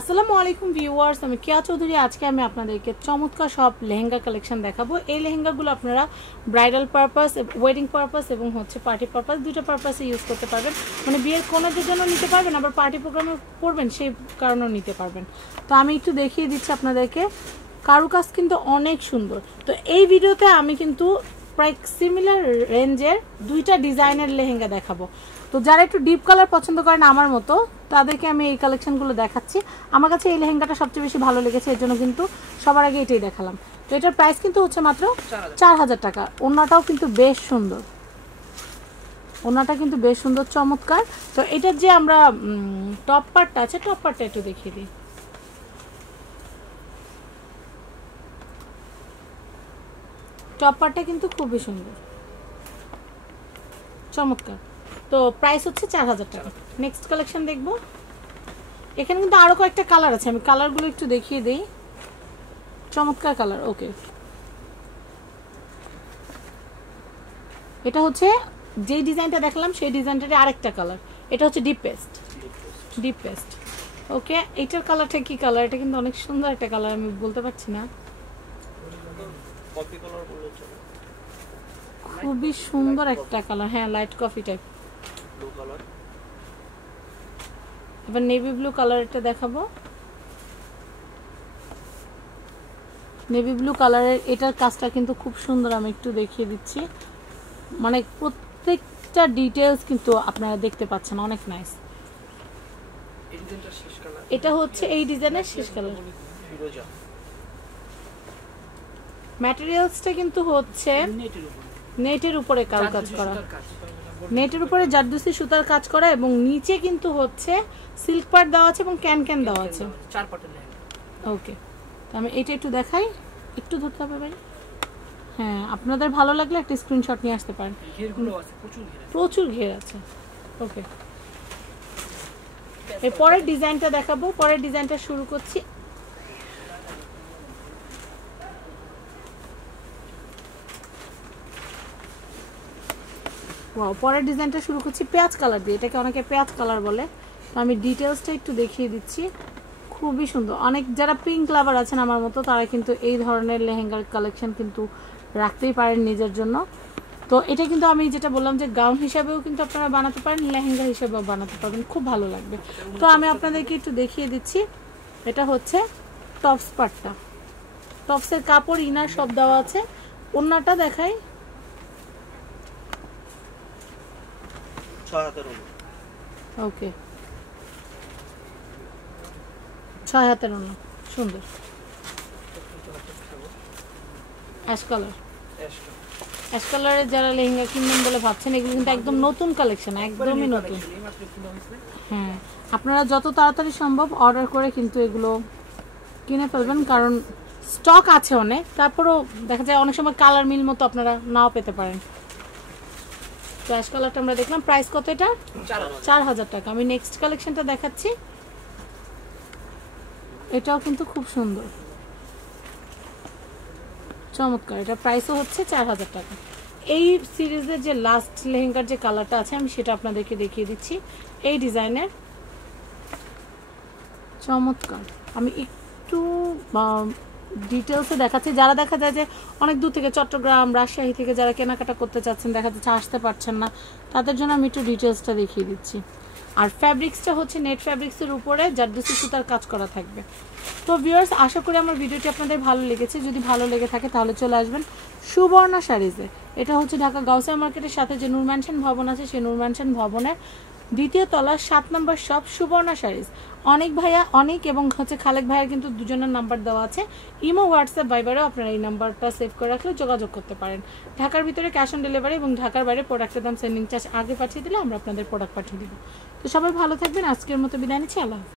আসসালামু আলাইকুম ভিউয়ার্স, আমি কেয়া চৌধুরী। আজকে আমি আপনাদেরকে চমৎকার সব লেহেঙ্গা কালেকশন দেখাবো। এই লেহেঙ্গাগুলো আপনারা ব্রাইডাল পারপাস, ওয়েডিং পারপাস এবং পার্টি পারপাস, দুটো পারপাসে ইউজ করতে পারবেন। মানে বিয়ের কোনাদের জন্য নিতে পারবেন, আবার পার্টি প্রোগ্রামে পরবেন সেই কারণেও নিতে পারবেন। তো আমি একটু দেখিয়ে দিচ্ছি আপনাদেরকে। কারুকাজ কিন্তু অনেক সুন্দর। তো এই ভিডিওতে আমি কিন্তু প্রায় সিমিলার রেঞ্জের দুইটা ডিজাইনের লেহেঙ্গা দেখাবো। তো যারা একটু ডিপ কালার পছন্দ করেন আমার মতো, তাদেরকে আমি এই কালেকশনগুলো দেখাচ্ছি। আমার কাছে এই লেহেঙ্গাটা সবচেয়ে বেশি ভালো লেগেছে, এর জন্য কিন্তু সবার আগে এটাই দেখালাম। তো এটার প্রাইস কিন্তু হচ্ছে মাত্র 4000 টাকা। ওড়নাটাও কিন্তু বেশ সুন্দর, ওড়নাটা কিন্তু বেশ সুন্দর, চমৎকার। তো এটার যে আমরা টপ পার্টটা আছে, টপ পার্টটা একটু দেখিয়ে দিই। টপ পার্টটা কিন্তু খুবই সুন্দর, চমৎকার। তো প্রাইস হচ্ছে 4000 টাকা। নেক্সট কালেকশন দেখব। এখানে কিন্তু আরো কয়েকটা কালার আছে, আমি কালারগুলো একটু দেখিয়ে দেই। চমৎকার কালার। ওকে, এটা হচ্ছে যে ডিজাইনটা দেখালাম সেই ডিজাইনটার আরেকটা কালার। এটা হচ্ছে ডিপ পেস্ট, ডিপ পেস্ট। ওকে, এটার কালারটা কি কালার? এটা কিন্তু অনেক সুন্দর একটা কালার, আমি বলতে পারছি না। খুবই সুন্দর একটা কালার, হ্যাঁ লাইট কফি টাইপ। এবার নেভি ব্লু কালারটা দেখাবো। নেভি ব্লু কালারের এটার কাজটা কিন্তু খুব সুন্দর, আমি একটু দেখিয়ে দিচ্ছি। মানে প্রত্যেকটা ডিটেলস কিন্তু আপনারা দেখতে পাচ্ছেন, অনেক নাইস। এটা হচ্ছে এই ডিজাইনের শেষ কালার। ম্যাটেরিয়ালসটা কিন্তু হচ্ছে নেটের উপরে কাজ করা, নেটের উপরে জারদুসি সুতার কাজ করা, এবং নিচে কিন্তু হচ্ছে সিল্ক পার্ট দেওয়া আছে এবং ক্যান ক্যান দেওয়া আছে। ওকে, আমি এটা একটু দেখাই, একটু ধরতে হবে ভাই। হ্যাঁ, আপনাদের ভালো লাগলে একটা স্ক্রিনশট নিয়ে আসতে পারেন। প্রচুর ঘের আছে। ওকে, এর পরের ডিজাইনটা দেখাবো। পরের ডিজাইনটা শুরু করছি। ওয়াও, পরের ডিজাইনটা শুরু করছি পেঁয়াজ কালার দিয়ে। এটাকে অনেকে পেঁয়াজ কালার বলে। তো আমি ডিটেলসটা একটু দেখিয়ে দিচ্ছি। খুবই সুন্দর। অনেক যারা পিঙ্ক লাভার আছেন আমার মতো, তারা কিন্তু এই ধরনের লেহেঙ্গার কালেকশন কিন্তু রাখতেই পারেন নিজের জন্য। তো এটা কিন্তু আমি যেটা বললাম যে গাউন হিসাবেও কিন্তু আপনারা বানাতে পারেন, লেহেঙ্গা হিসাবেও বানাতে পারবেন, খুব ভালো লাগবে। তো আমি আপনাদেরকে একটু দেখিয়ে দিচ্ছি। এটা হচ্ছে টপস পার্টটা, টপসের কাপড় ইনার সব দেওয়া আছে। ওড়নাটা দেখাই। ওকে, 6 হাতের ওড়না, সুন্দর অ্যাশ কালার। অ্যাশ কালারের যারা লেহেঙ্গা কিনবেন বলে ভাবছেন, এগুলো কিন্তু একদম নতুন কালেকশন, একদমই নতুন। হ্যাঁ, আপনারা যত তাড়াতাড়ি সম্ভব অর্ডার করে কিন্তু এগুলো কিনে ফেলবেন, কারণ স্টক আছে অনেক। তারপরেও দেখা যায় অনেক সময় কালার মিল মতো আপনারা নাও পেতে পারেন। তো অ্যাশ কালারটা আমরা দেখলাম। প্রাইস কত এটা? 4000 টাকা। আমি নেক্সট কালেকশনটা দেখাচ্ছি। এটাও কিন্তু খুব সুন্দর, চমৎকার। এটা প্রাইসও হচ্ছে 4000 টাকা। এই সিরিজের যে লাস্ট লেহেঙ্গার যে কালারটা আছে, আমি সেটা আপনাদেরকে দেখিয়ে দিচ্ছি। এই ডিজাইনের চমৎকার। আমি একটু ডিটেলসে দেখাচ্ছি। যারা দেখা যায় যে অনেক দূর থেকে, চট্টগ্রাম, রাজশাহী থেকে যারা কেনাকাটা করতে চাচ্ছেন, দেখা যাচ্ছে আসতে পারছেন না, তাদের জন্য আমি একটু ডিটেলসটা দেখিয়ে দিচ্ছি। আর ফ্যাব্রিক্সটা হচ্ছে নেট ফ্যাব্রিক্সের উপরে জারদুসি সুতার কাজ করা থাকবে। তো ভিউয়ার্স, আশা করি আমার ভিডিওটি আপনাদের ভালো লেগেছে। যদি ভালো লেগে থাকে তাহলে চলে আসবেন সুবর্ণা শাড়িজে। এটা হচ্ছে ঢাকা গাউসিয়া মার্কেটের সাথে যে নূর ম্যানশন ভবন আছে, সেই নূর ম্যানশন ভবনের 2য় তলার 7 নম্বর শপ, সুবর্ণা শাড়িজ। অনেক ভাইয়া, অনেক এবং হচ্ছে খালেক ভাইয়ার কিন্তু দুজনের নাম্বার দেওয়া আছে। ইমো, হোয়াটসঅ্যাপ, ভাইবারেও আপনারা এই নাম্বারটা সেভ করে রাখলে যোগাযোগ করতে পারেন। ঢাকার ভিতরে ক্যাশ অন ডেলিভারি এবং ঢাকার বাইরে প্রোডাক্টের দাম সেন্ডিং চার্জ আগে পাঠিয়ে দিলে আমরা আপনাদের প্রোডাক্ট পাঠিয়ে দিব। তো সবাই ভালো থাকবেন। আজকের মতো বিদায় নিচ্ছি। আল্লাহ।